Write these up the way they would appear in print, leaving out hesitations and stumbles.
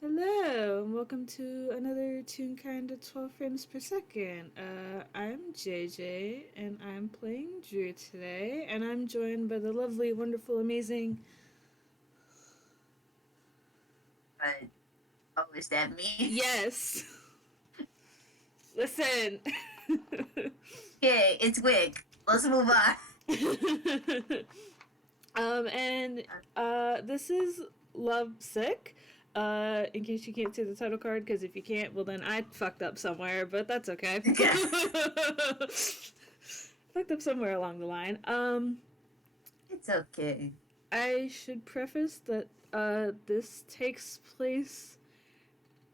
Hello, and welcome to another Toonkind at 12 frames per second. I'm JayJay, and I'm playing Drew today, and I'm joined by the lovely, wonderful, amazing. But is that me? Yes! Listen! Okay, it's Wick. Let's move on. And this is Love Sick. In case you can't see the title card, because if you can't, well then I fucked up somewhere, but that's okay. Fucked up somewhere along the line. It's okay. I should preface that this takes place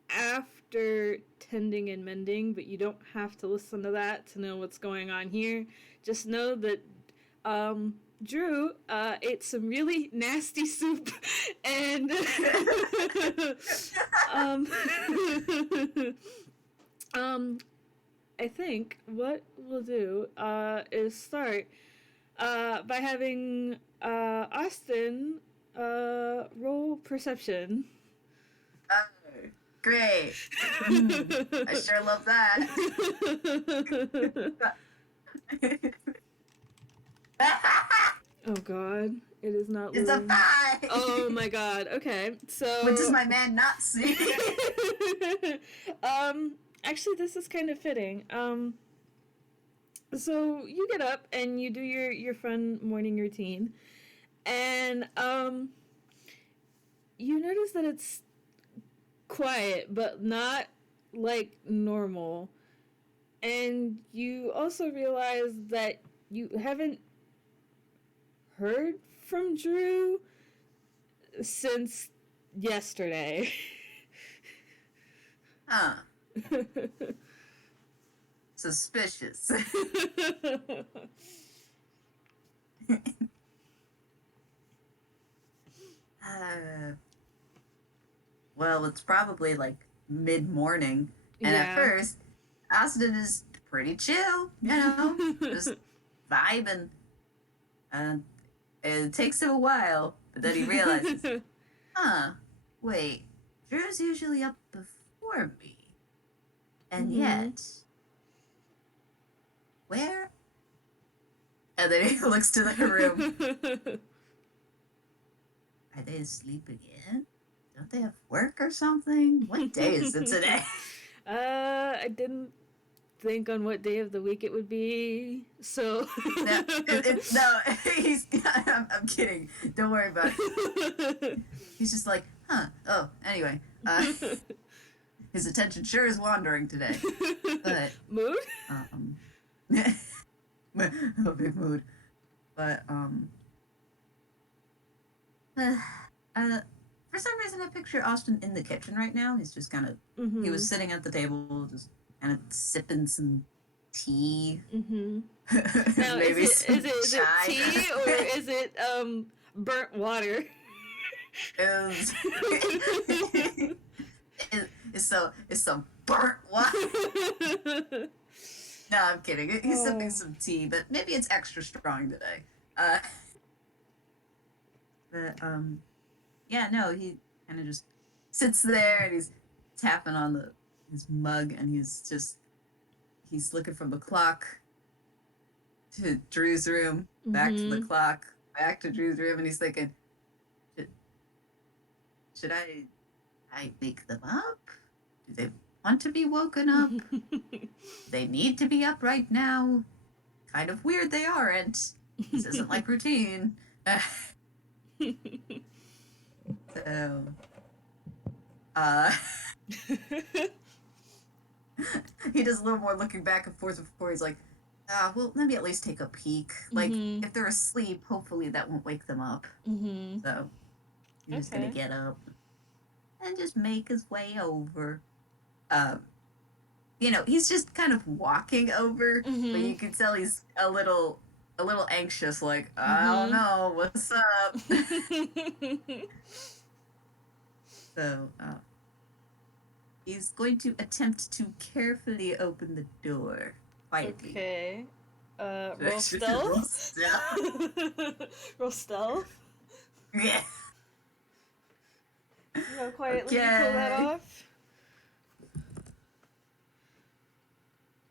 after tending and mending, but you don't have to listen to that to know what's going on here. Just know that Drew ate some really nasty soup, and um, um, I think what we'll do is start by having Austin roll perception. Oh, great. I sure love that. Oh god, it is not It's a loading. 5! Oh my god. Okay, so What does my man not see? actually, this is kind of fitting. So you get up and you do your fun morning routine, and you notice that it's quiet, but not like normal. And you also realize that you haven't heard from Drew since yesterday. Huh. Suspicious. Well, it's probably like mid-morning. And at Yeah. first, Austin is pretty chill, just vibing. And it takes him a while, but then he realizes, huh, wait, Drew's usually up before me. And yet, where? And then he looks to the room. Are they asleep again? Don't they have work or something? What day is it today? I didn't think on what day of the week it would be, so. No, I'm kidding. Don't worry about it. He's just like, huh, oh, anyway. His attention sure is wandering today. But, Mood? a big mood. But, for some reason I picture Austin in the kitchen right now. He's just kind of, he was sitting at the table, just kind of sipping some tea. Now, Maybe is it chai. tea or is it burnt water? It's some burnt water. No, I'm kidding. He's sipping some tea, but maybe it's extra strong today. But yeah, no, he kind of just sits there and he's tapping on his mug and he's looking from the clock to Drew's room, back to the clock, back to Drew's room, and he's thinking, should I wake them up? Do they want to be woken up? They need to be up right now. Kind of weird they aren't. This isn't like routine. So, he does a little more looking back and forth before he's like, well, let me at least take a peek. Like, if they're asleep, hopefully that won't wake them up. So, he's just gonna get up and just make his way over. He's just kind of walking over, but you can tell he's a little anxious, like, I don't know, what's up? So, he's going to attempt to carefully open the door quietly. Okay. Roll stealth? Roll stealth? Yeah. See how quietly you pull that Okay. off?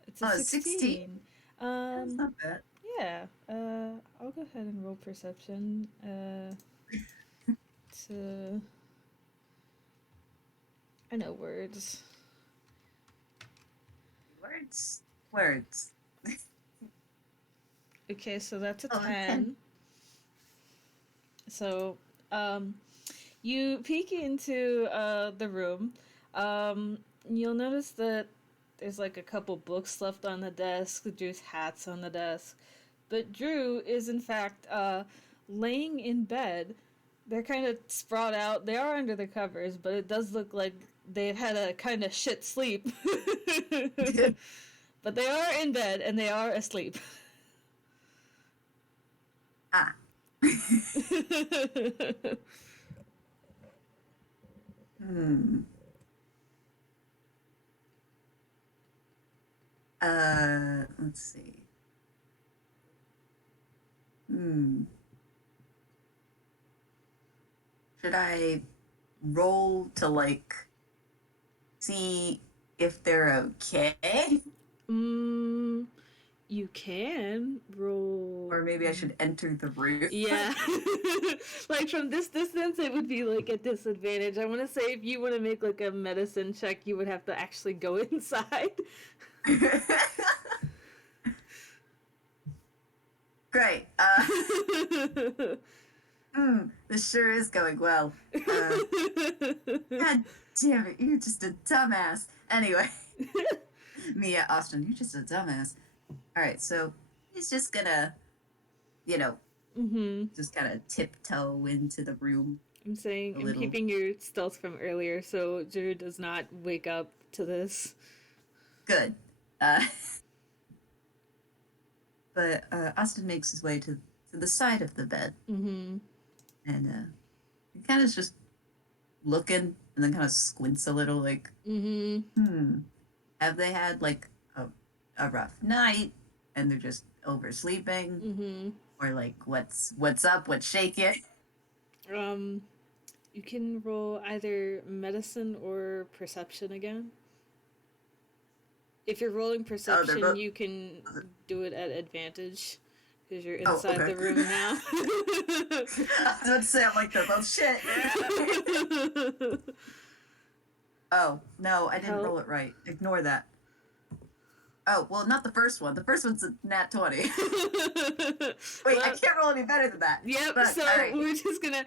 It's a Oh, 16? 16. That's Um, not bad. yeah. I'll go ahead and roll perception. To I know words. Words. Words. Okay, so that's a Oh, 10. 10. So, you peek into the room. You'll notice that there's like a couple books left on the desk. Drew's hat's on the desk, but Drew is in fact laying in bed. They're kind of sprawled out. They are under the covers, but it does look like they've had a kind of shit sleep. But they are in bed and they are asleep. Ah. Hmm. Let's see. Hmm. Should I roll to like see if they're okay? mm, you can roll. Or maybe I should enter the room. Yeah. Like from this distance, it would be like a disadvantage. I want to say if you want to make like a medicine check, you would have to actually go inside. Great. This sure is going well. God damn it, you're just a dumbass. Anyway, Mia Austin, you're just a dumbass. All right, so he's just gonna, you know, just kind of tiptoe into the room I'm saying a I'm little. keeping your stealth from earlier, so Drew does not wake up to this. Good. But Austin makes his way to the side of the bed, and he kind of just looking, and then kind of squints a little, like, have they had like a rough night, and they're just oversleeping, or like what's up, what's shaking? You can roll either medicine or perception again. If you're rolling perception, both. you can do it at advantage because you're Oh, inside okay. the room now. I was about to say, I'm like, they're both shit. Oh, no, I didn't roll it right. Ignore that. Oh, well, not the first one. The first one's a nat 20. Wait, well, I can't roll any better than that. Yep, but, so we're just gonna,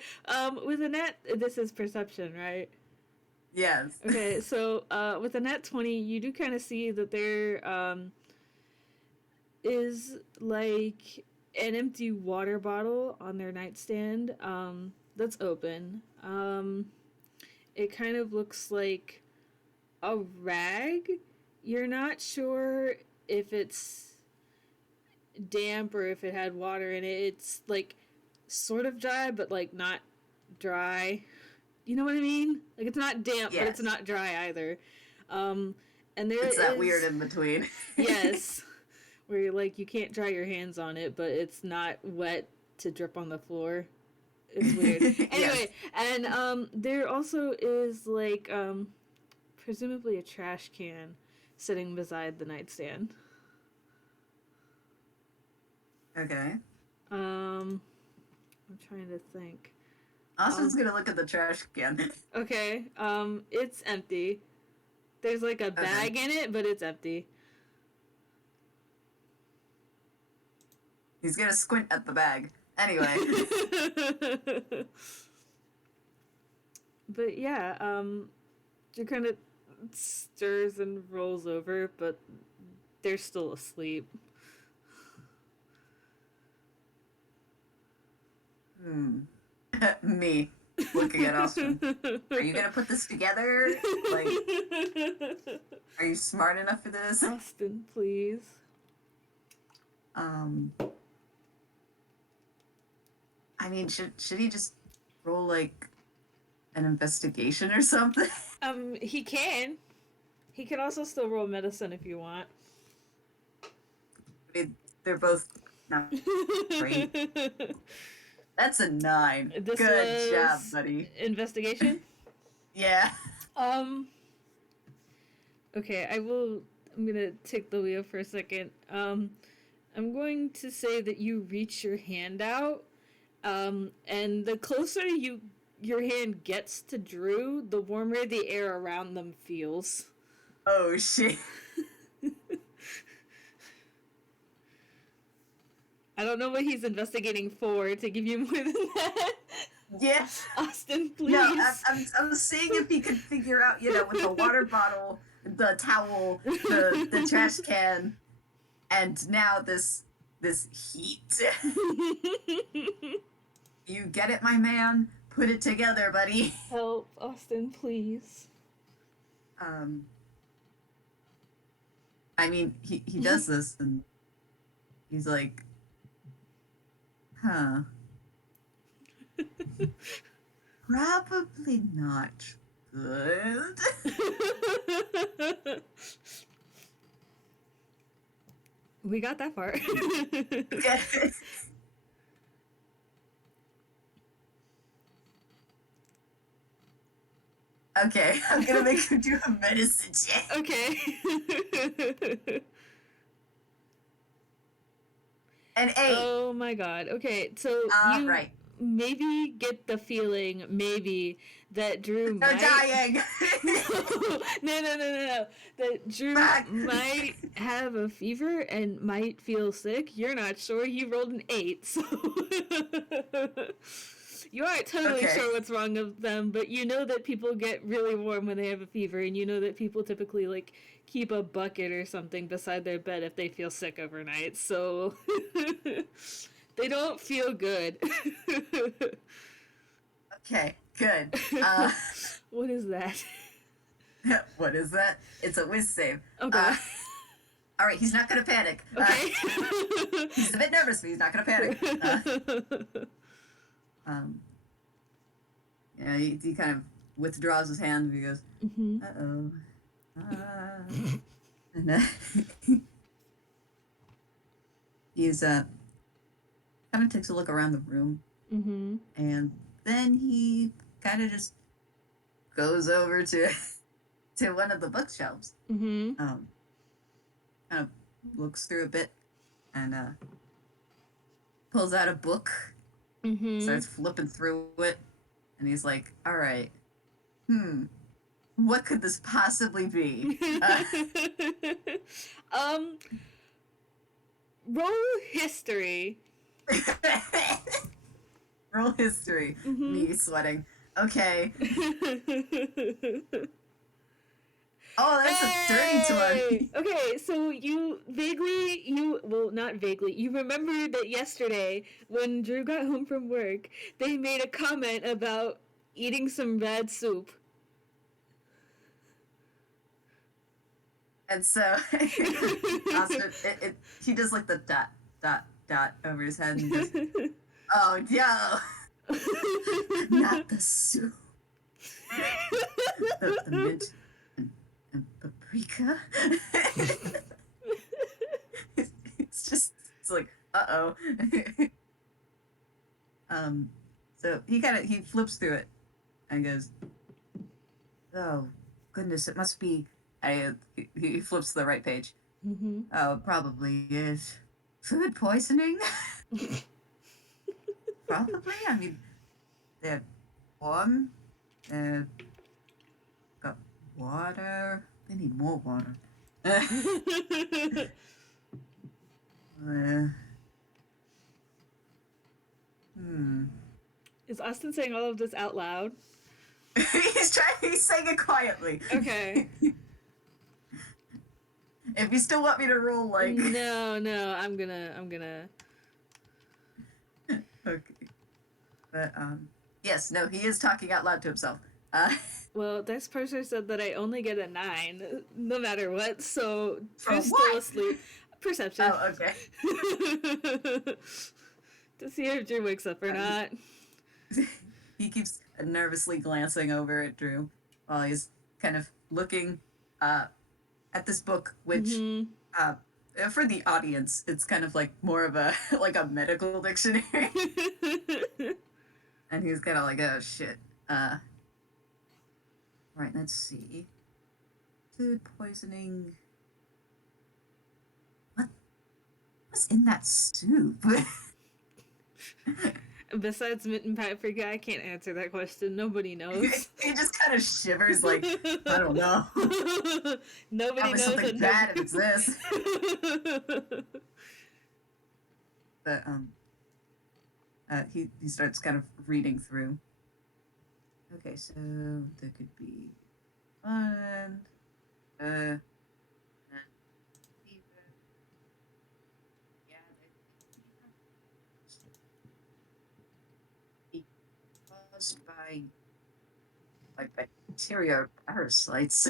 with a nat, this is perception, right? Yes. Okay, so with a nat 20, you do kind of see that there is like an empty water bottle on their nightstand that's open. It kind of looks like a rag. You're not sure if it's damp or if it had water in it. It's like sort of dry, but like not dry. You know what I mean? Like it's not damp, but it's not dry either. And it's that weird in between. Yes, where you're like you can't dry your hands on it, but it's not wet to drip on the floor. It's weird. Anyway, and there also is like presumably a trash can sitting beside the nightstand. Okay. I'm trying to think. Austin's gonna look at the trash can. Okay. It's empty. There's like a bag in it, but it's empty. He's gonna squint at the bag. Anyway. But yeah, it kind of stirs and rolls over, but they're still asleep. Me looking at Austin. Are you gonna put this together? Like, are you smart enough for this? Austin, please. I mean, should he just roll like an investigation or something? He can. He can also still roll medicine if you want. I mean, they're both not great. That's a 9. Good job, buddy. Investigation? Yeah. Um. Okay, I'm gonna take the wheel for a second. I'm going to say that you reach your hand out, and the closer your hand gets to Drew, the warmer the air around them feels. Oh shit. I don't know what he's investigating for to give you more than that. Yeah. Austin, please. No, I'm seeing if he could figure out, with the water bottle, the towel, the trash can, and now this heat. You get it, my man? Put it together, buddy. Help, Austin, please. I mean, he does this, and he's like, huh. Probably not good. We got that far. Okay, I'm gonna make him do a medicine check. Okay. An 8. Oh my god. Okay, so you right. maybe get the feeling, that Drew No might... dying! No. That Drew might have a fever and might feel sick. You're not sure. You rolled an 8, so... You aren't totally sure what's wrong with them, but you know that people get really warm when they have a fever, and you know that people typically, like, keep a bucket or something beside their bed if they feel sick overnight, so... They don't feel good. Okay, good. What is that? What is that? It's a whiz save. Okay. All right, he's not gonna panic. Okay. He's a bit nervous, but he's not gonna panic. Yeah, he kind of withdraws his hand and he goes, uh-oh. And he's kind of takes a look around the room, and then he kind of just goes over to one of the bookshelves. Kind of looks through a bit and pulls out a book, starts flipping through it, and he's like, all right, what could this possibly be? Roll history. Roll history. Me sweating. Okay. Oh, that's a 30 to 1. Okay, so you remember that yesterday when Drew got home from work, they made a comment about eating some red soup. And so, Austin, he does like the dot over his head and just, oh, no. Not the soup. the mint and paprika. It's like, uh-oh. So he flips through it and goes, oh, goodness, it must be, he flips to the right page. Oh, it probably is food poisoning. Probably. I mean, they're warm. They've got water. They need more water. Is Austin saying all of this out loud? He's saying it quietly. Okay. If you still want me to roll, like... No, I'm gonna... Okay. But, yes, no, he is talking out loud to himself. Well, Dex Parser said that I only get a 9, no matter what, so Drew's what? still asleep. Perception. Oh, okay. To see if Drew wakes up or not. He keeps nervously glancing over at Drew while he's kind of looking at this book, which for the audience, it's kind of like more of a like a medical dictionary. And he's kind of like, oh shit. Right, let's see. Food poisoning. What was in that soup? Besides mint and paprika, I can't answer that question. Nobody knows. He just kind of shivers, like, I don't know. Nobody Probably knows something what bad if it's this. But he starts kind of reading through. Okay, so there could be fun. Yeah, be caused by bacteria or parasites.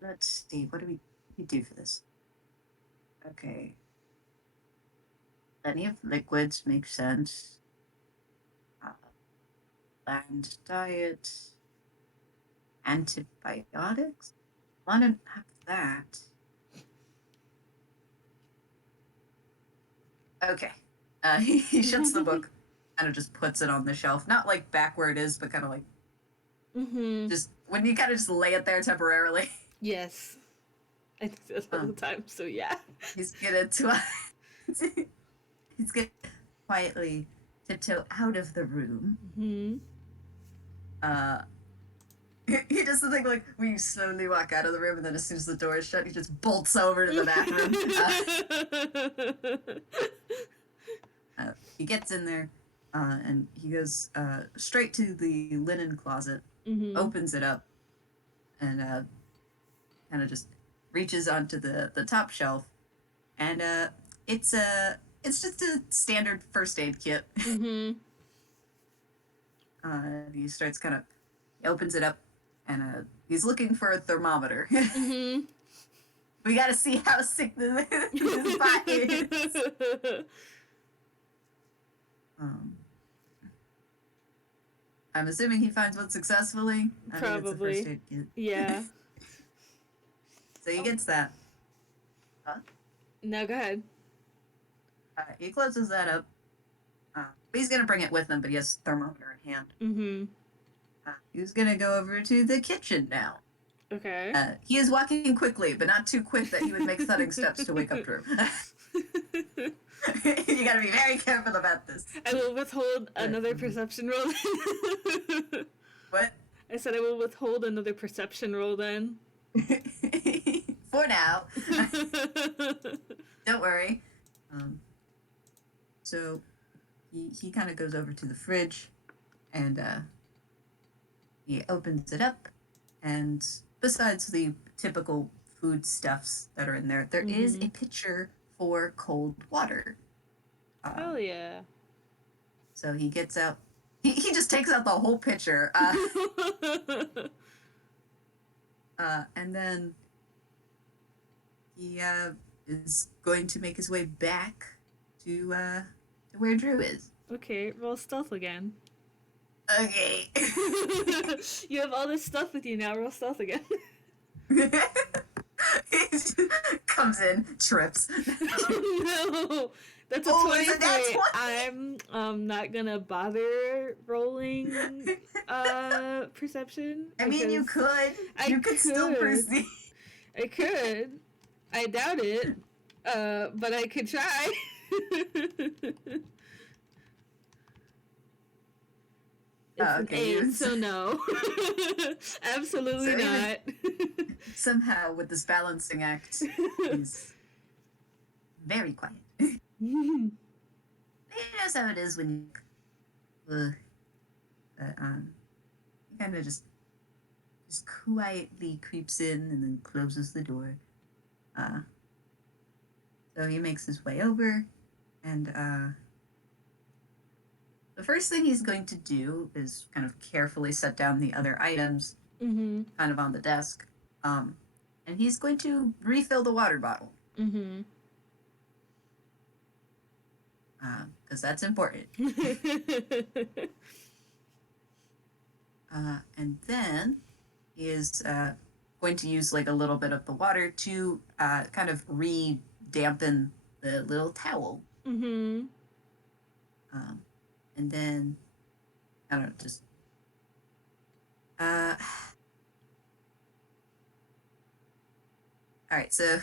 Let's see. What do we do for this? Okay. Plenty of liquids makes sense. Bland diet. Antibiotics? I don't have that. Okay. He shuts the book, kind of just puts it on the shelf. Not like back where it is, but kind of like just when you kind of just lay it there temporarily. Yes. I do that all the time, so yeah. He's gonna quietly tiptoe out of the room. He does the thing like where you slowly walk out of the room, and then as soon as the door is shut, he just bolts over to the bathroom. He gets in there, and he goes straight to the linen closet, opens it up, and kind of just reaches onto the top shelf, and it's just a standard first aid kit. He starts kind of opens it up, and he's looking for a thermometer. We gotta see how sick this bot is. I'm assuming he finds one successfully. Probably. I mean, it's a first aid kit. Yeah. So he gets that. No, go ahead. He closes that up. He's gonna bring it with him, but he has a thermometer in hand. He's gonna go over to the kitchen now. Okay. He is walking quickly, but not too quick that he would make thudding steps to wake up Drew. You gotta be very careful about this. I will withhold another perception roll. What? I said I will withhold another perception roll then. For now. Don't worry. So he kind of goes over to the fridge, and he opens it up, and besides the typical foodstuffs that are in there, there is a pitcher for cold water. Hell yeah. So he gets out. He just takes out the whole pitcher. And then he is going to make his way back to where Drew is. Okay, roll stealth again. Okay. You have all this stuff with you now. Roll stealth again. He just comes in, trips. No, that's a 23. I'm not gonna bother rolling perception. I mean, you could. You could still proceed. I could. I doubt it. But I could try. It's okay. an 8, so no. Absolutely So not. Somehow, with this balancing act, he's very quiet. He knows how it is when you... he kind of just quietly creeps in and then closes the door. So he makes his way over, and the first thing he's going to do is kind of carefully set down the other items kind of on the desk. And he's going to refill the water bottle. Because that's important. And then he is going to use like a little bit of the water to kind of re-dampen the little towel. And then, I don't know, just Uh, all right. So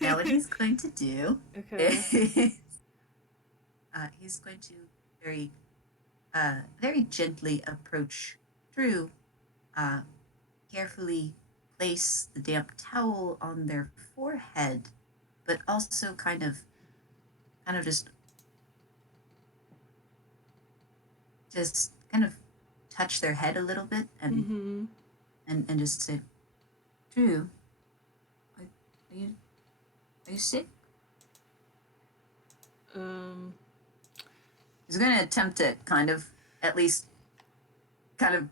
now what he's going to do Okay. is he's going to very very gently approach Drew, uh, carefully place the damp towel on their forehead, but also kind of just kind of touch their head a little bit Mm-hmm. and just say, Drew, are you are you sick? Um, He's going to attempt to kind of at least kind of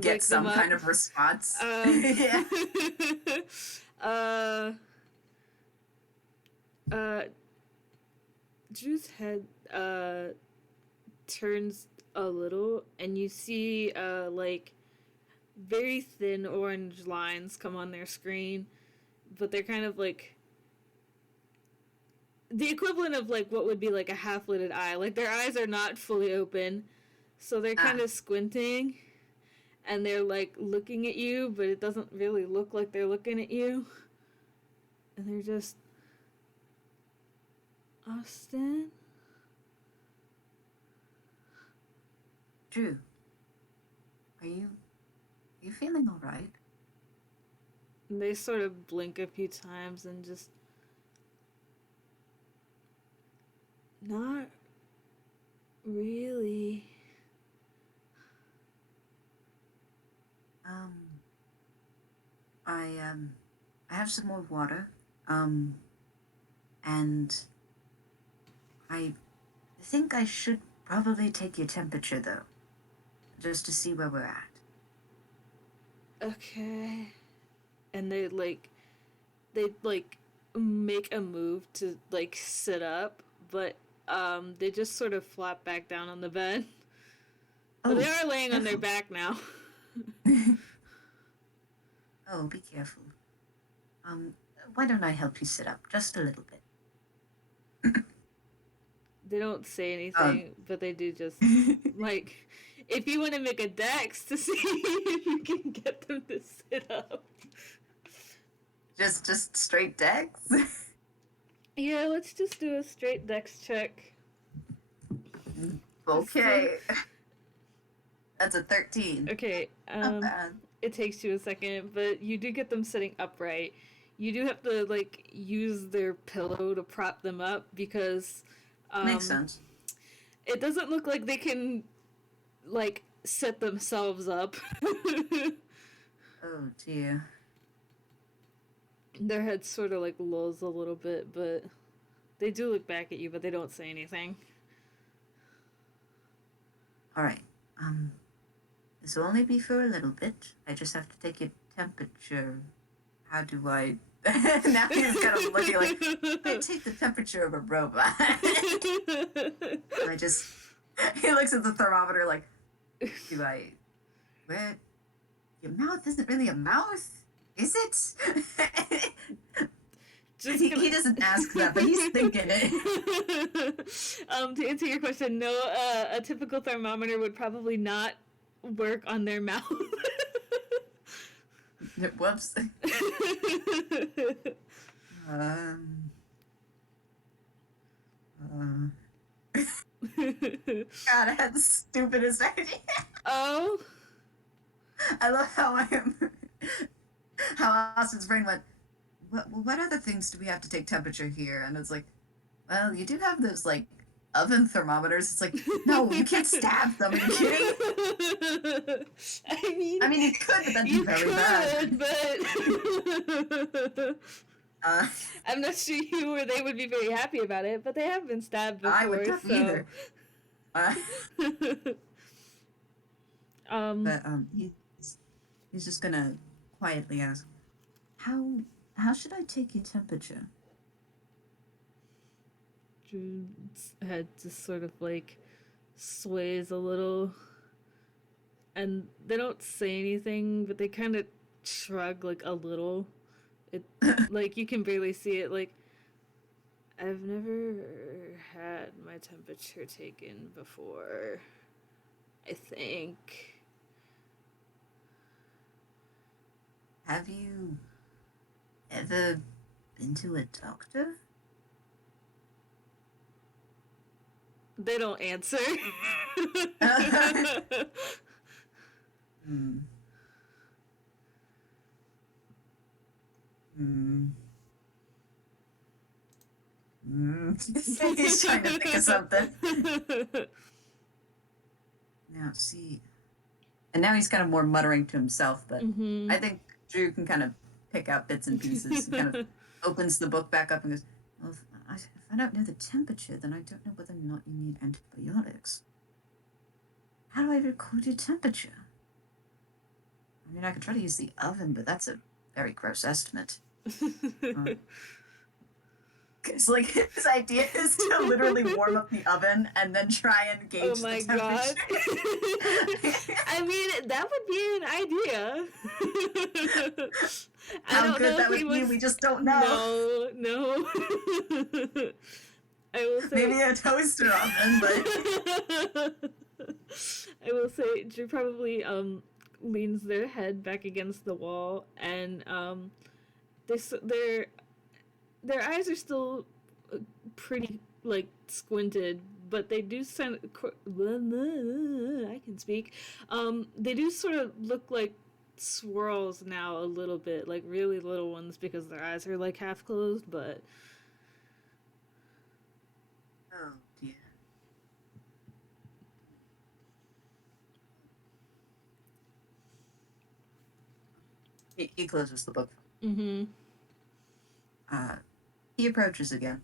get Wake them some up. kind of response. Um, Yeah. uh, uh, Drew's head, turns a little, and you see, like, very thin orange lines come on their screen, but they're kind of like the equivalent of like what would be like a half-lidded eye. Like their eyes are not fully open, so they're kind Ah, of squinting, and they're like looking at you, but it doesn't really look like they're looking at you. And they're just, Austin? Drew, are you feeling all right? And they sort of blink a few times and just, not really. Um, I have some more water. Um, and I think I should probably take your temperature though, just to see where we're at. Okay. And they make a move to like sit up, but they just sort of flop back down on the bed. But they Oh, are laying on their careful. back now. Oh, be careful. Um, why don't I help you sit up just a little bit? They don't say Um, anything, but they do just like if you want to make a dex to see if you can get them to sit up. just straight decks. Yeah, let's just do a straight dex check. Okay, that's a 13. Okay, Not bad. it takes you a second, but you do get them sitting upright. You do have to like use their pillow to prop them up because Makes um sense. it doesn't look like they can like set themselves up. Oh dear. Their head sort of like lolls a little bit, but they do look back at you, but they don't say anything. All right. Um, this will only be for a little bit. I just have to take your temperature. How do I? Now he's kind of looking like I take the temperature of a robot. I just he looks at the thermometer like, do I? Where? Your mouth isn't really a mouth, is it? He doesn't ask that, but he's thinking it. To answer your question, no, a typical thermometer would probably not work on their mouth. Whoops. Um. God, I had the stupidest idea. Oh, I love how Austin's brain went. What other things do we have to take temperature here? And it's like, well, you do have those like oven thermometers. It's like, no, you can't stab them. Are you kidding? I mean, you could, but that'd be very bad. But I'm not sure you or they would be very happy about it. But they have been stabbed before, I would not so. either. um, But he's just gonna quietly ask, how should I take your temperature? Drew's head just sort of like sways a little, and they don't say anything, but they kind of shrug like a little. It like you can barely see it. Like I've never had my temperature taken before. I think. have you ever been to a doctor? They don't answer. Hmm. Hmm. Hmm. He's trying to think of something. Now, see. And now he's kind of more muttering to himself, but I think Drew can kind of pick out bits and pieces. He kind of opens the book back up and goes, well, if I don't know the temperature, then I don't know whether or not you need antibiotics. How do I record your temperature? I mean, I could try to use the oven, but that's a very gross estimate. Because, like, his idea is to literally warm up the oven and then try and gauge the temperature. God. I mean, that would be an idea. How good that would be, we just don't know. No. I will say... Maybe a toaster oven, but... I will say, Drew probably leans their head back against the wall, and their eyes are still pretty, like, squinted, but they do sound... I can speak. They do sort of look like swirls now a little bit, like really little ones, because their eyes are, like, half closed, but... Oh, dear. He closes the book. Mm-hmm. He approaches again.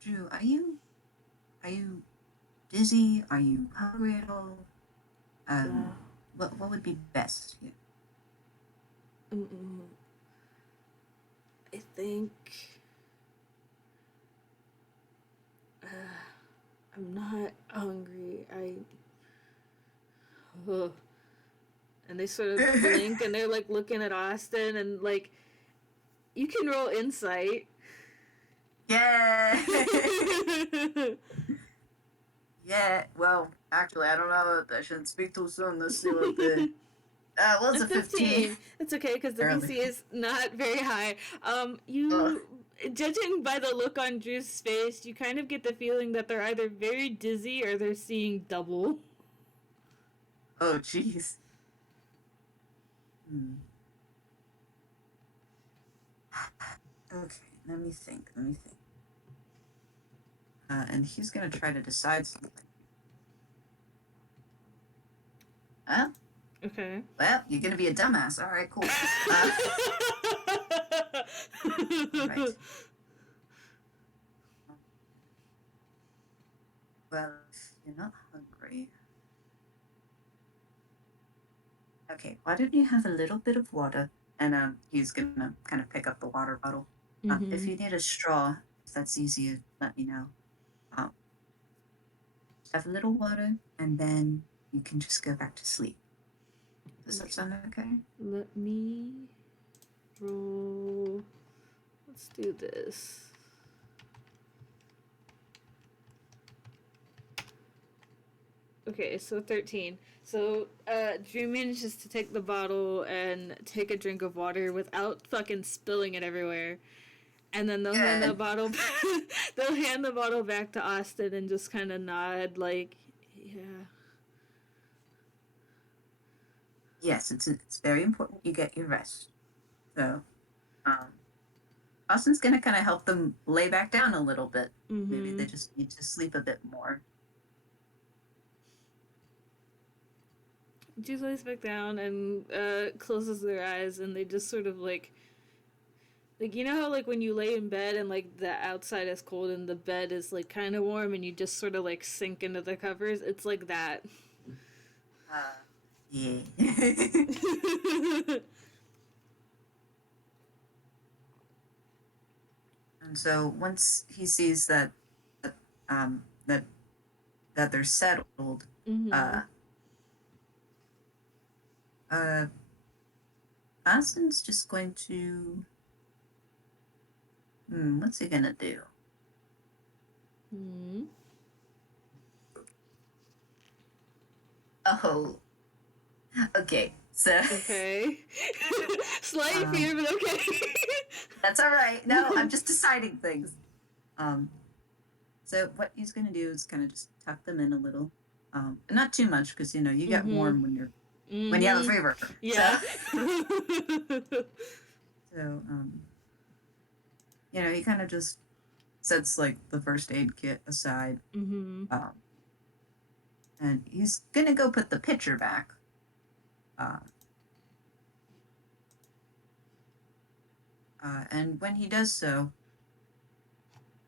Drew, are you dizzy? Are you hungry at all? What would be best here? I think I'm not hungry. And they sort of blink and they're like looking at Austin, and like, you can roll insight. Yeah. Yeah. Well, actually, I don't know. I shouldn't speak too soon. Let's see what the. Well, it's a 15. It's okay, because the DC is not very high. You, judging by the look on Drew's face, you kind of get the feeling that they're either very dizzy or they're seeing double. Oh, jeez. Okay, let me think. And he's gonna try to decide something. Huh? Okay. Well, you're gonna be a dumbass. All right, cool. Right. Well, if you're not hungry. Okay, why don't you have a little bit of water? And he's gonna kind of pick up the water bottle. If you need a straw, if that's easier, let me know. Just have a little water, and then you can just go back to sleep. Does that sound okay? Let me roll. Let's do this. Okay, so 13. So, Drew manages to take the bottle and take a drink of water without fucking spilling it everywhere. And then they'll hand the bottle they'll hand the bottle back to Austin and just kind of nod like, yeah. Yes, it's very important you get your rest. So, Austin's gonna kind of help them lay back down a little bit. Maybe they just need to sleep a bit more. Drew lays back down and closes their eyes, and they just sort of like, you know how like when you lay in bed and like the outside is cold and the bed is like kind of warm and you just sort of like sink into the covers? It's like that. Yeah. And so once he sees that they're settled, Austin's just going to what's he gonna do? Oh, okay. So Okay. Slight um, fear, but okay. that's all right. No, I'm just deciding things. Um, so what he's gonna do is kind of just tuck them in a little, not too much because you get Mm-hmm. warm when you have a Mm-hmm. fever. So Yeah. so he kind of just sets like the first aid kit aside, Mm-hmm. um, and he's gonna go put the pitcher back. Uh, and when he does so,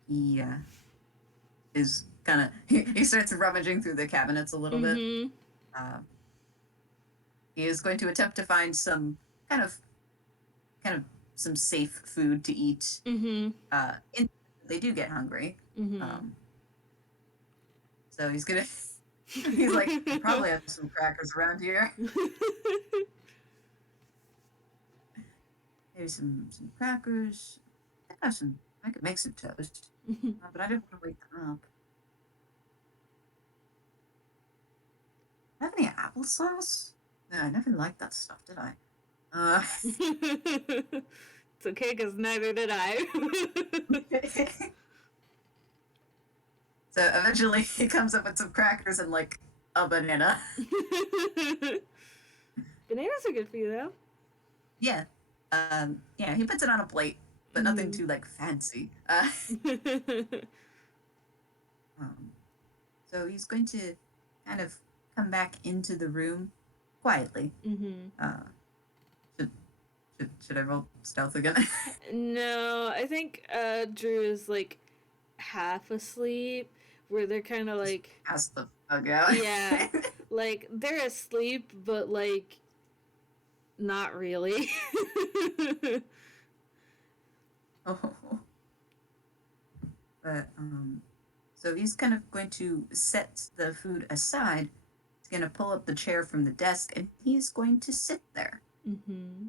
he is kind of he starts rummaging through the cabinets a little bit. Mm-hmm. Uh, he is going to attempt to find some kind of kind of some safe food to eat. Mm-hmm. They do get hungry. Mm-hmm. Um, so he's gonna he's like, I probably have some crackers around here. Maybe some crackers. I could make some toast, but I didn't want to wake them up. Have any applesauce? No, I never liked that stuff, did I? It's okay, because neither did I. So eventually he comes up with some crackers and like a banana. Bananas are good for you, though. Yeah. Yeah, he puts it on a plate, but nothing too like fancy. Um, so he's going to kind of come back into the room quietly. Mm-hmm. Should I roll stealth again? No, I think Drew is like half asleep, where they're kind of like, Pass the fuck out. yeah, like they're asleep, but like not really. Oh. But so he's kind of going to set the food aside. He's going to pull up the chair from the desk, and he's going to sit there. Mm-hmm.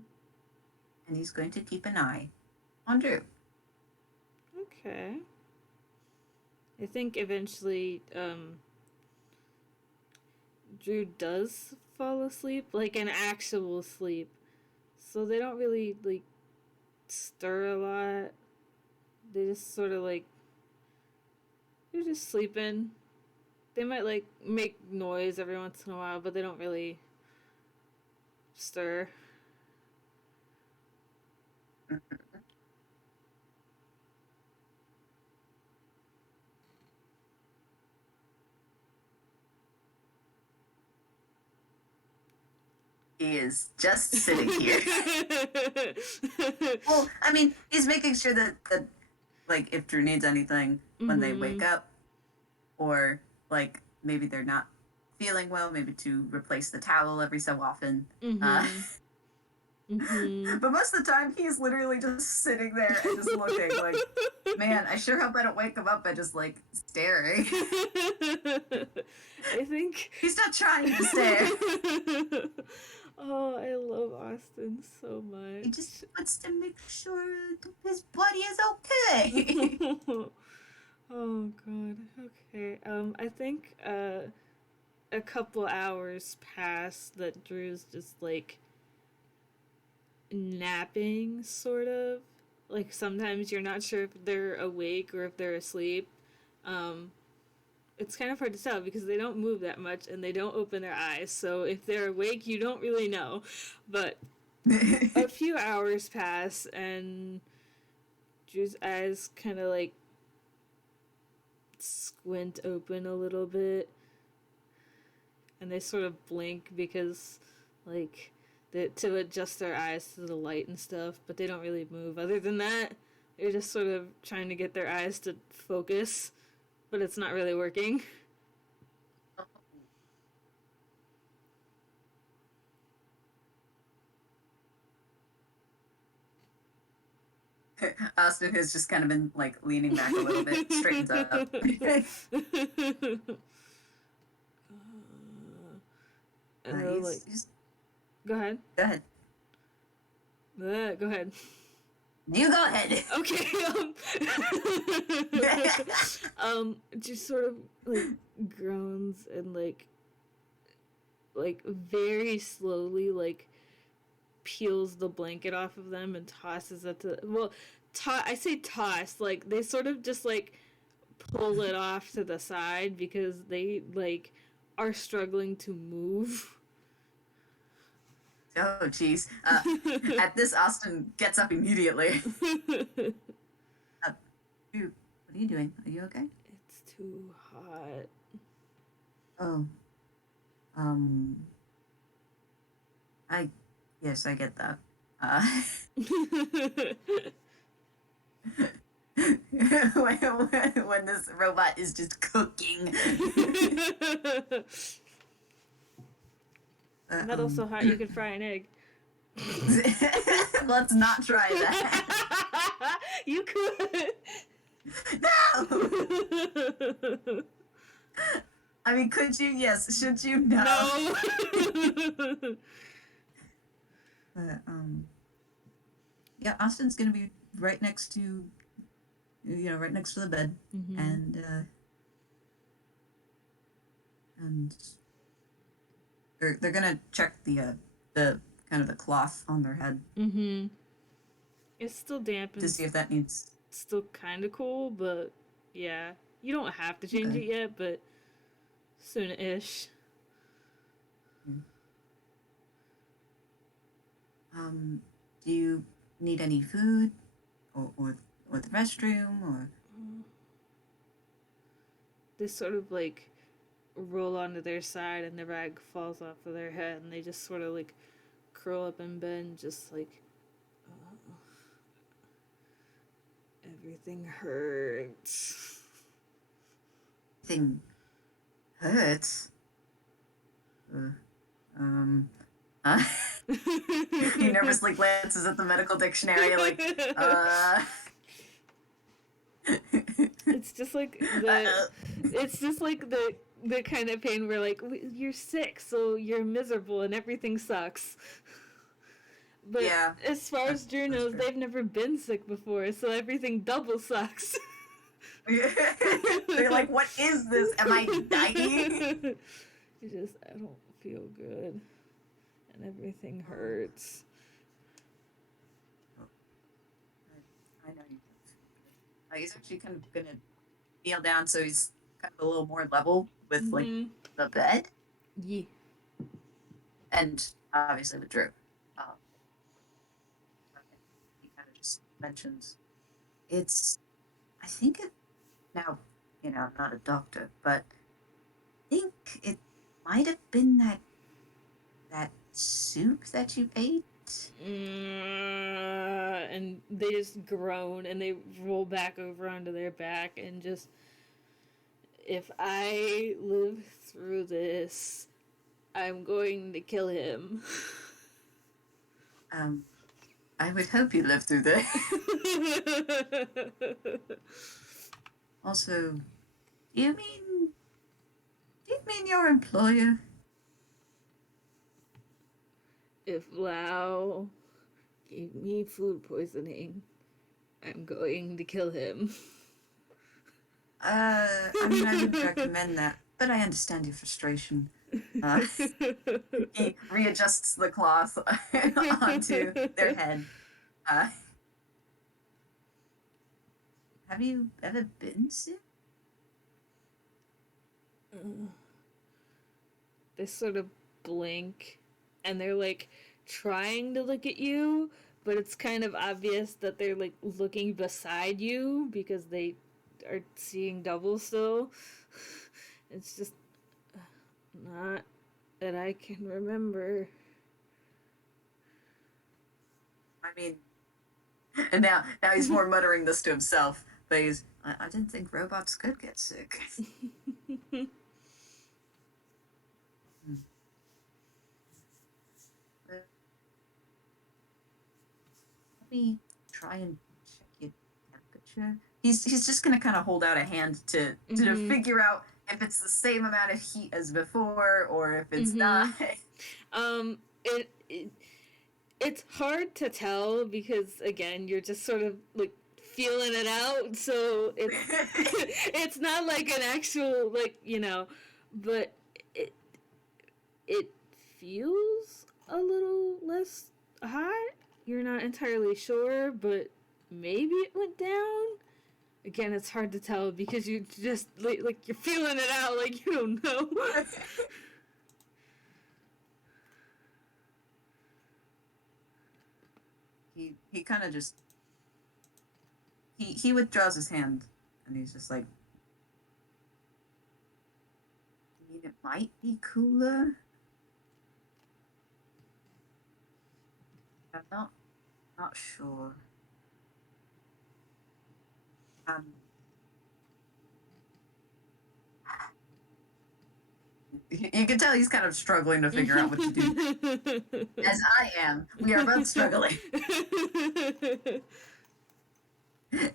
And he's going to keep an eye on Drew. Okay. I think eventually Drew does fall asleep, like an actual sleep. So they don't really like stir a lot. They just sort of like, they're just sleeping. They might like make noise every once in a while, but they don't really stir. He is just sitting here. Well, I mean, he's making sure that like if Drew needs anything when they wake up, or like maybe they're not feeling well, maybe to replace the towel every so often. But most of the time, he's literally just sitting there and just looking like, man, I sure hope I don't wake him up by just like staring. I think He's not trying to stare. Oh, I love Austin so much. He just wants to make sure his body is okay. Oh god. Okay. I think a couple hours pass that Drew's just like napping, sort of. Like sometimes you're not sure if they're awake or if they're asleep. It's kind of hard to tell because they don't move that much and they don't open their eyes. So if they're awake, you don't really know. But a few hours pass and Drew's eyes kind of like squint open a little bit. And they sort of blink because, like, to adjust their eyes to the light and stuff, but they don't really move. Other than that, they're just sort of trying to get their eyes to focus, but it's not really working. Austin has just kind of been like leaning back a little bit, straightens up. And they're like, go ahead. Go ahead. Go ahead. You go ahead. Okay. Just sort of like groans and like like very slowly like peels the blanket off of them and tosses it to, well, I say toss, like they sort of just like pull it off to the side because they like are struggling to move. Oh, jeez. At this, Austin gets up immediately. Dude, what are you doing? Are you okay? It's too hot. Oh, I, yes, I get that. When this robot is just cooking. Not also hot, you could fry an egg. Let's not try that. You could. No! I mean, could you? Yes. Should you? No. No. But, yeah, Austin's gonna be right next to, right next to the bed, Mm-hmm. and they're gonna check the kind of the cloth on their head. Mm-hmm. It's still damp to see if that needs. Still kind of cool, but yeah, you don't have to change it yet, but soon-ish. Do you need any food, or the restroom, or? They sort of like roll onto their side, and the rag falls off of their head, and they just sort of like curl up in bed, and just like everything hurts. Everything hurts. He nervously glances at the medical dictionary, like, It's just like the kind of pain where like you're sick, so you're miserable and everything sucks. But yeah, as far as Drew knows, they've never been sick before, so everything double sucks. They're like, what is this? Am I dying? I don't feel good. And everything hurts. I know you don't. He's actually kind of gonna kneel down so he's kind of a little more level with like the bed. Yeah. And obviously with Drew. He kind of just mentions I think it, now, I'm not a doctor, but I think it might have been that soup that you ate. And they just groan and they roll back over onto their back and just, if I live through this, I'm going to kill him. I would hope you live through this. Also, do you mean your employer? If Lau gave me food poisoning, I'm going to kill him. I mean, I wouldn't recommend that, but I understand your frustration. He readjusts the cloth onto their head. Have you ever been sick? They sort of blink, and they're like trying to look at you, but it's kind of obvious that they're like looking beside you because they are seeing double still. It's just not that I can remember. I mean, and now he's more muttering this to himself, but I didn't think robots could get sick. Let me try and check your temperature. He's just gonna kind of hold out a hand to figure out if it's the same amount of heat as before or if it's not. It's hard to tell because again you're just sort of like feeling it out, so it's it's not like an actual like but it feels a little less hot. You're not entirely sure, but maybe it went down. Again, it's hard to tell because you just like you're feeling it out, like you don't know. He kind of just he withdraws his hand and he's just like, I mean, it might be cooler. I'm not sure. You can tell he's kind of struggling to figure out what to do. As I am. We are both struggling. But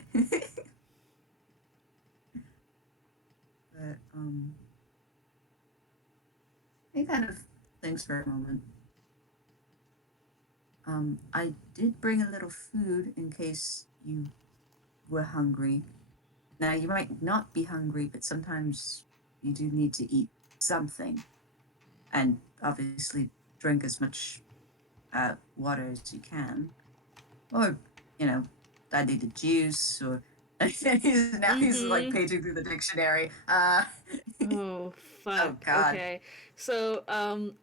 he kind of thinks for a moment. I did bring a little food in case you were hungry. Now, you might not be hungry, but sometimes you do need to eat something. And obviously drink as much water as you can. Or, I need a juice, or... he's like paging through the dictionary. Oh, fuck. Oh, God. Okay. So,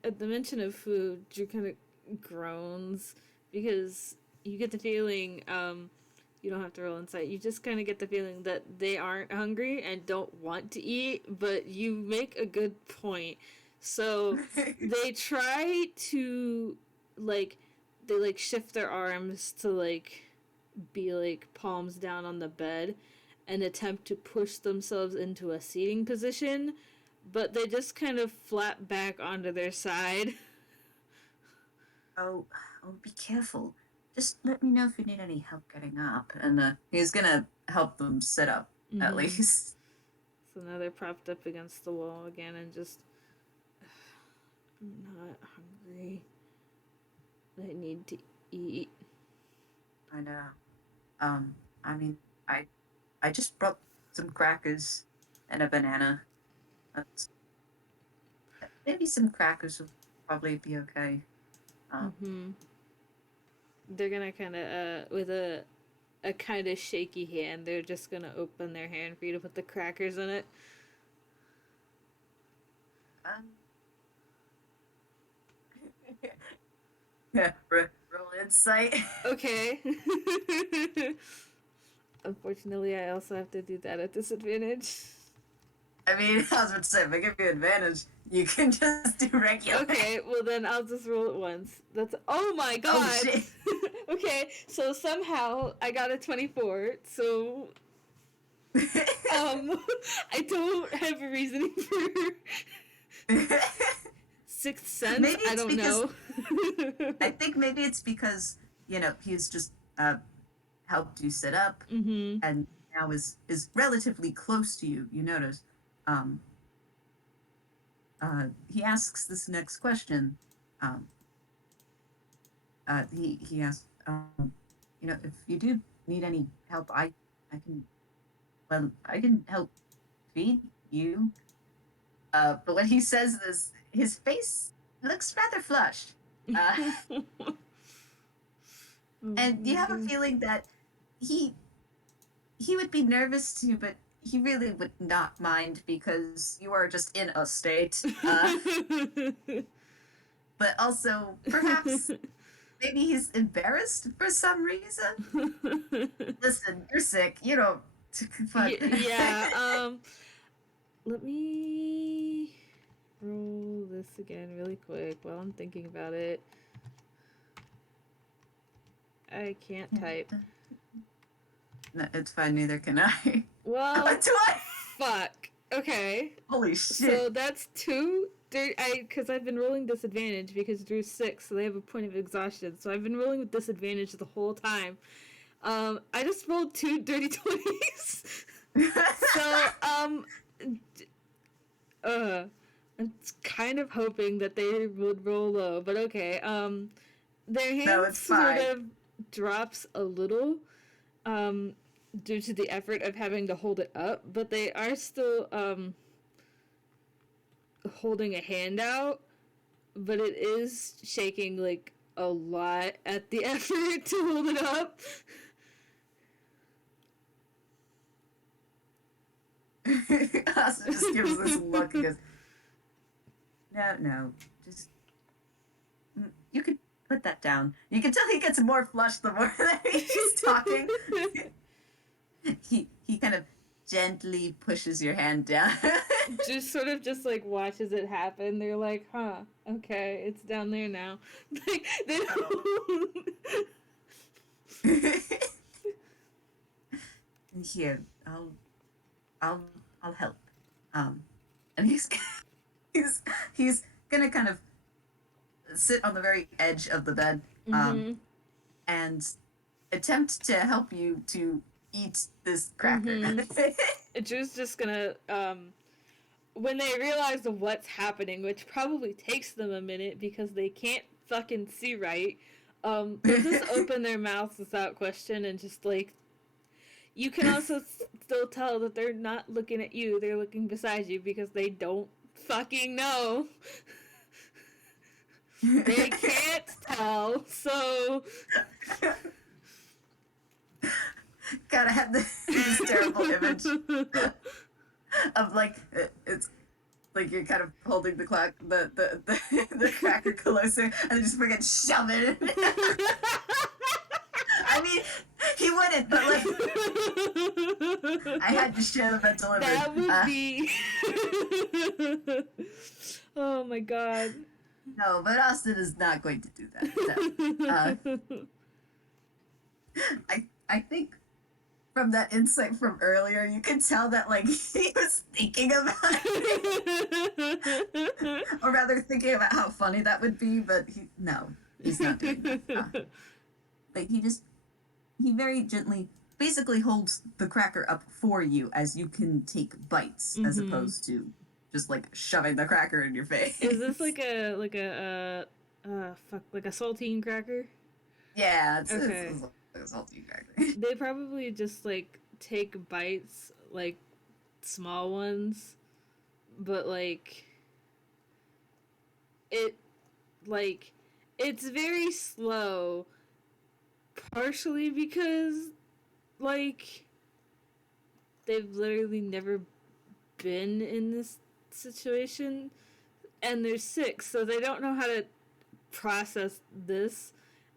at the mention of food, Drew kind of groans because you get the feeling, you don't have to roll insight. You just kind of get the feeling that they aren't hungry and don't want to eat, but you make a good point. So they try to, they shift their arms to, be, palms down on the bed and attempt to push themselves into a seating position, but they just kind of flap back onto their side. Oh, be careful. Just let me know if you need any help getting up. And he's gonna help them sit up, at least. So now they're propped up against the wall again and just... I'm not hungry. I need to eat. I know. I mean, I just brought some crackers and a banana. Maybe some crackers will probably be okay. They're gonna kind of, with a kind of shaky hand, they're just gonna open their hand for you to put the crackers in it. Yeah, roll insight. Okay. Unfortunately, I also have to do that at disadvantage. I mean, I was about to say, if I give you advantage, you can just do regular. Okay, well then I'll just roll it once. Oh my god! Oh, shit. Okay, so somehow I got a 24, so... I don't have a reasoning for... Sixth sense? Maybe it's I don't because, know. I think maybe it's because, he's just helped you sit up and now is relatively close to you, you notice. He asks this next question. He asks, if you do need any help, I can help feed you. But when he says this, his face looks rather flushed. And you have a feeling that he would be nervous too, but he really would not mind because you are just in a state. But also, perhaps, maybe he's embarrassed for some reason. Listen, you're sick. You don't... Yeah, let me roll this again really quick while I'm thinking about it. I can't type. No, it's fine, neither can I. Well, do I? Fuck. Okay. Holy shit. So that's 2. Because I've been rolling disadvantage because Drew's 6, so they have a point of exhaustion. So I've been rolling with disadvantage the whole time. I just rolled 2 dirty 20s. So, I'm kind of hoping that they would roll low, but okay. Their hand sort of drops a little, due to the effort of having to hold it up, but they are still, holding a hand out, but it is shaking like a lot at the effort to hold it up. Austin just gives this look and goes, no, just you could put that down. You can tell he gets more flushed the more that he's talking. he kind of gently pushes your hand down. Just sort of just like watches it happen. They're like, huh, okay, it's down there now. Like they don't. Here, I'll help. And he's gonna kind of sit on the very edge of the bed, and attempt to help you to eat this cracker. Drew's just gonna, when they realize what's happening, which probably takes them a minute because they can't fucking see right, they'll just open their mouths without question and just like, you can also still tell that they're not looking at you, they're looking beside you because they don't fucking know. They can't tell, so... God, I had this terrible image of like, it's like you're kind of holding the cracker closer and then just freaking shove it in. I mean, he wouldn't, but like, I had to share the mental image. That would be... Oh my god. No, but Austin is not going to do that. No. I think from that insight from earlier, you can tell that like he was thinking about it, or rather thinking about how funny that would be. But he's not doing that. But he very gently, basically holds the cracker up for you as you can take bites, as opposed to just like shoving the cracker in your face. Is this like a saltine cracker? Yeah, it's okay. It's like a saltine cracker. They probably just like take bites, like small ones, but like it's very slow, partially because like they've literally never been in this situation and they're sick, so they don't know how to process this,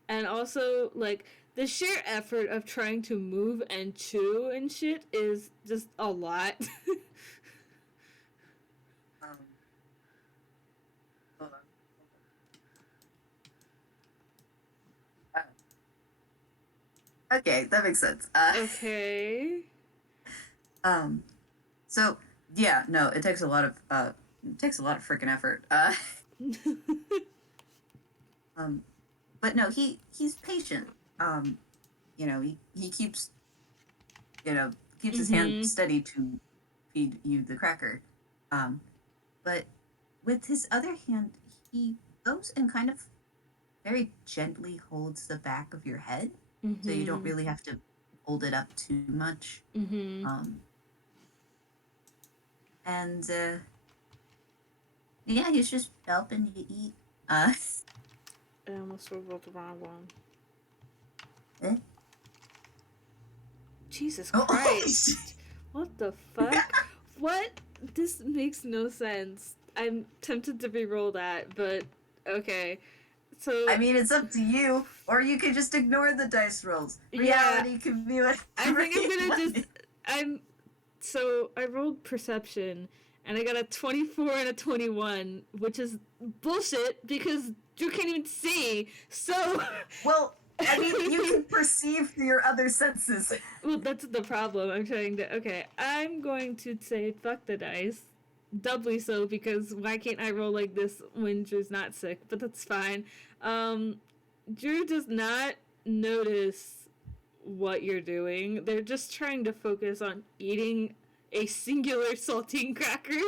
and also like the sheer effort of trying to move and chew and shit is just a lot. Hold on. Okay, that makes sense. Okay. So yeah, no, it takes a lot of freaking effort. But no, he's patient. He keeps his hand steady to feed you the cracker. But with his other hand, he goes and kind of very gently holds the back of your head, so you don't really have to hold it up too much. And yeah, he's just helping you eat. I almost wrote the wrong one. Jesus Christ. What the fuck? What? This makes no sense. I'm tempted to re-roll that, but okay. So I mean, it's up to you, or you can just ignore the dice rolls. Reality can be whatever. I think I'm gonna So I rolled perception, and I got a 24 and a 21, which is bullshit because you can't even see. So well, I mean, you can perceive through your other senses. Well, that's the problem. I'm going to say fuck the dice. Doubly so, because why can't I roll like this when Drew's not sick? But that's fine. Drew does not notice what you're doing. They're just trying to focus on eating a singular saltine cracker.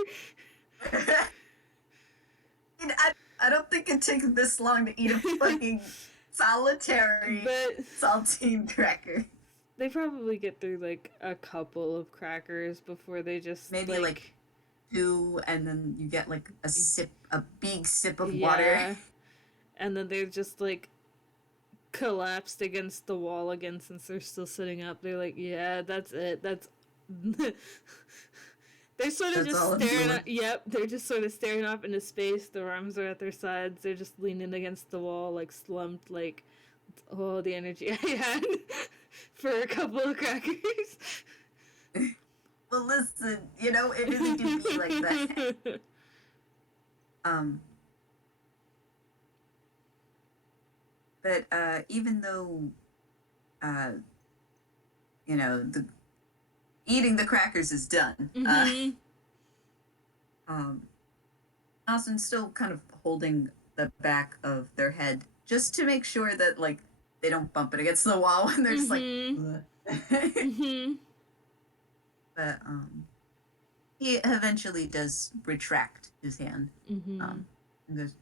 I don't think it takes this long to eat a fucking solitary saltine cracker. They probably get through like a couple of crackers before they just maybe like two, and then you get like a big sip of water. Yeah. And then they're just like collapsed against the wall again since they're still sitting up. They're like, yeah, that's it. That's. They're sort of That's just all I'm staring doing. at. Yep, they're just sort of staring off into space. Their arms are at their sides. They're just leaning against the wall, like slumped, like, oh, the energy I had for a couple of crackers. Well, listen, it really do be like that. Um, but even though, uh, the eating the crackers is done, Mm-hmm. um, Austin's still kind of holding the back of their head just to make sure that like they don't bump it against the wall when they're just like. Mm-hmm. Mm-hmm. But he eventually does retract his hand. Mm-hmm. And goes,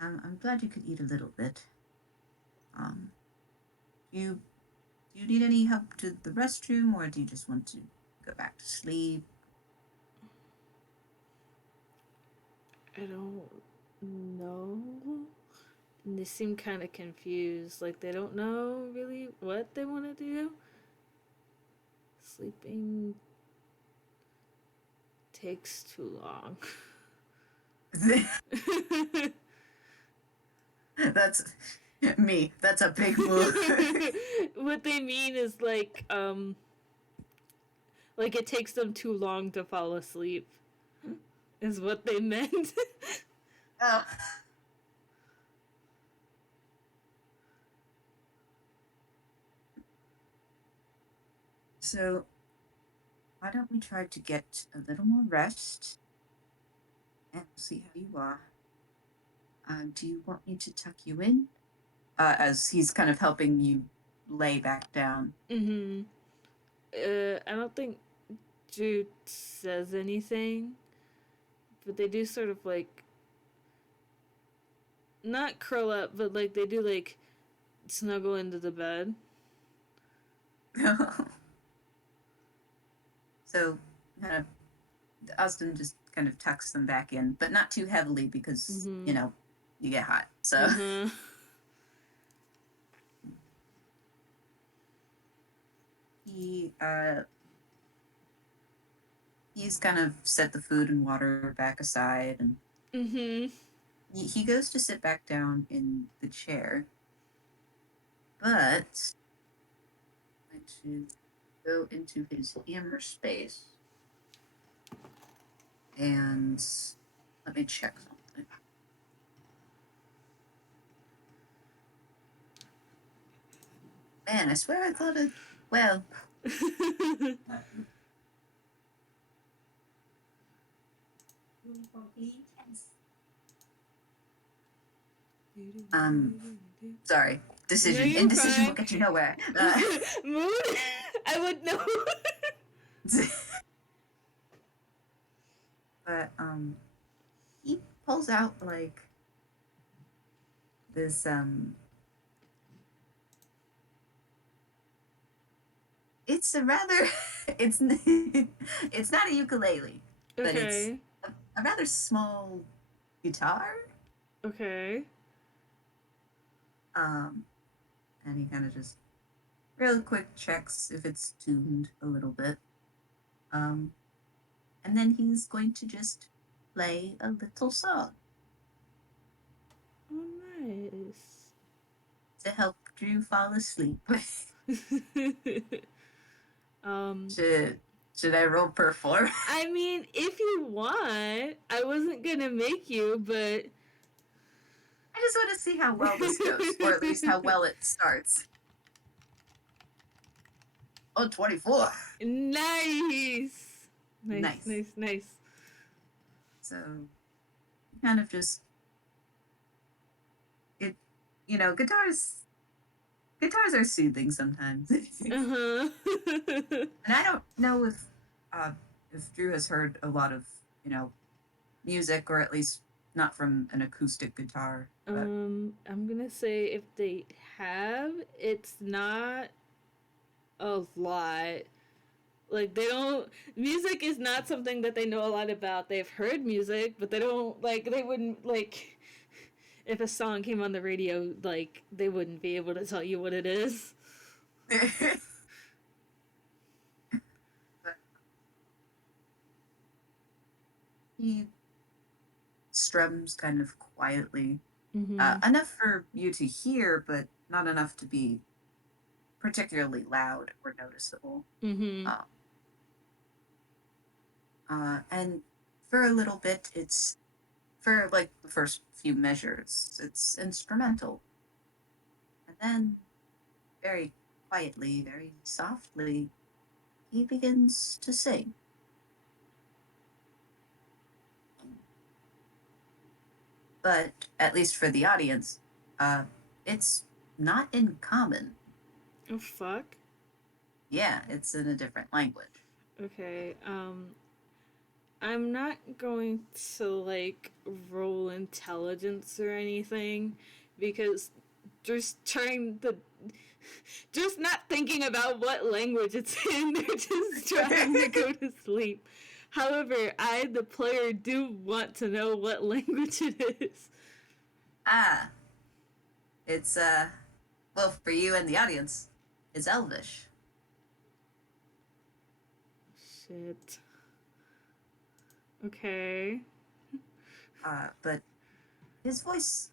I'm glad you could eat a little bit. Um, you do you need any help to the restroom, or do you just want to go back to sleep? I don't know. And they seem kind of confused. Like they don't know really what they want to do. Sleeping takes too long. That's me. That's a big move. What they mean is like it takes them too long to fall asleep. Is what they meant. Oh. So, why don't we try to get a little more rest and see how you are? Do you want me to tuck you in? As he's kind of helping you lay back down. Mm-hmm. I don't think Jude says anything, but they do sort of like not curl up, but like they do like snuggle into the bed. So, kind of, Austin just kind of tucks them back in, but not too heavily because, Mm-hmm. you get hot. So, Uh-huh. he, he's kind of set the food and water back aside, and Mm-hmm. he goes to sit back down in the chair, but going to go into his hammer space and let me check something. Man, I swear I thought it. Well, sorry. No, Decision. you're Indecision will fine. get you nowhere. Moon? I would know. But he pulls out like this it's a rather it's it's not a ukulele, but it's Okay. a rather small guitar. Okay. Um and he kind of just real quick checks if it's tuned a little bit. Um and then he's going to just play a little song Oh, nice. to help Drew fall asleep. um, should I roll perform? I mean, if you want, I wasn't gonna make you, but I just want to see how well this goes, or at least how well it starts. Oh, 24. Nice. Nice, Nice. nice, nice. So, kind of just it, guitars are soothing sometimes. Uh-huh. And I don't know if Drew has heard a lot of music, or at least not from an acoustic guitar. But I'm gonna say if they have, it's not a lot. Like, they don't. Music is not something that they know a lot about. They've heard music, but they don't, like, they wouldn't, like, if a song came on the radio, like, they wouldn't be able to tell you what it is. He strums kind of quietly, Mm-hmm. enough for you to hear, but not enough to be particularly loud or noticeable. Mm-hmm. Uh, and for a little bit, it's for like the first few measures, it's instrumental. And then, very quietly, very softly, he begins to sing. But at least for the audience, it's not in common. Oh, fuck. Yeah, it's in a different language. Okay, I'm not going to, like, roll intelligence or anything, because just trying to. Just not thinking about what language it's in, they're just trying to go to sleep. However, I, the player, do want to know what language it is. Ah, it's, well, for you and the audience, it's Elvish. Shit. Okay. But his voice,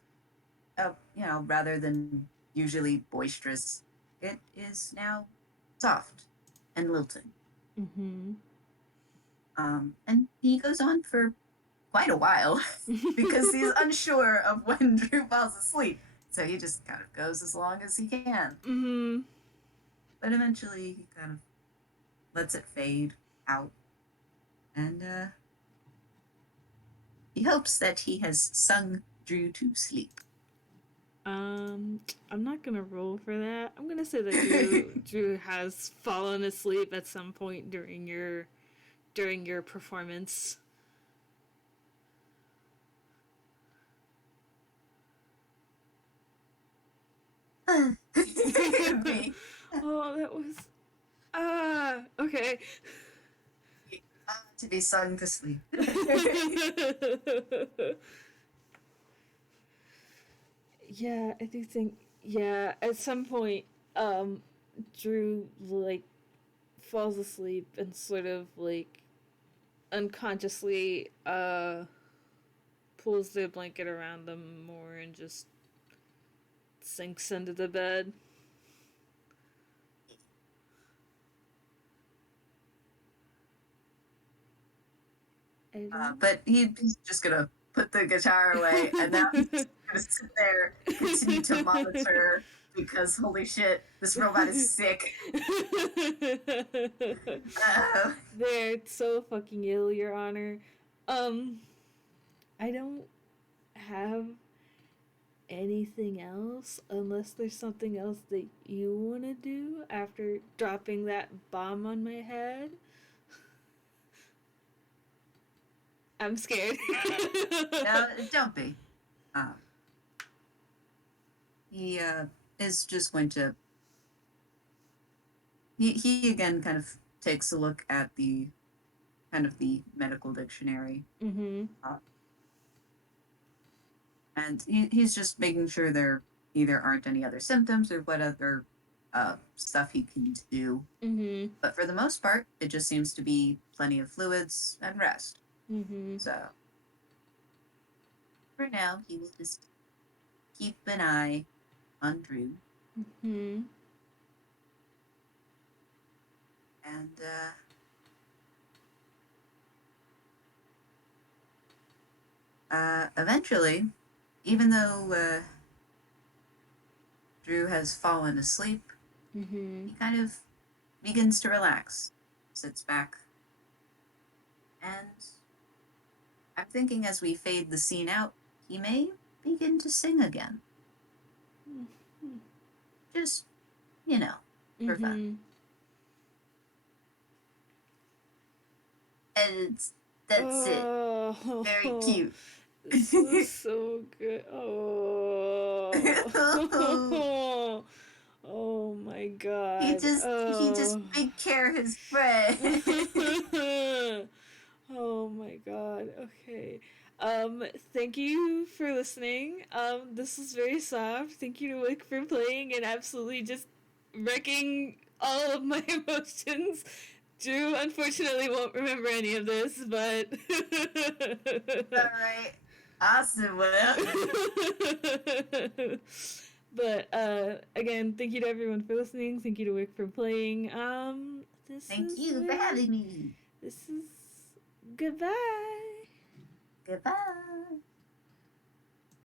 rather than usually boisterous, it is now soft and lilting. Mm-hmm. And he goes on for quite a while because he's unsure of when Drew falls asleep. So he just kind of goes as long as he can. Mm-hmm. But eventually he kind of lets it fade out. And he hopes that he has sung Drew to sleep. I'm not gonna roll for that. I'm gonna say that Drew has fallen asleep at some point during your performance. Could be. Oh, that was okay. To be sung to sleep. Yeah, I do think, yeah, at some point, um Drew, like, falls asleep and sort of, like, unconsciously pulls the blanket around them more and just sinks into the bed. But he's just gonna put the guitar away, and now he's just gonna sit there, continue to monitor because holy shit, this robot is sick. They're so fucking ill, Your Honor. Um, I don't have anything else unless there's something else that you want to do after dropping that bomb on my head. I'm scared. No, don't be. He is just going to. He again kind of takes a look at the kind of the medical dictionary. Mm-hmm. And he's just making sure there either aren't any other symptoms or what other stuff he can do. Mm-hmm. But for the most part, it just seems to be plenty of fluids and rest. Mm-hmm. So for now, he will just keep an eye on Drew. Mm-hmm. And eventually, even though Drew has fallen asleep, Mm-hmm. he kind of begins to relax, sits back, and I'm thinking as we fade the scene out, he may begin to sing again. Just, for fun. And that's it. Oh, Very cute. This was so good. Oh. Oh my god. He just big care his friend. Oh my god. Okay. Thank you for listening. This was very soft. Thank you to Wick for playing and absolutely just wrecking all of my emotions. Drew unfortunately won't remember any of this, but Alright. Austin will. But again, thank you to everyone for listening. Thank you to Wick for playing. Thank you for having me. This is goodbye. Goodbye.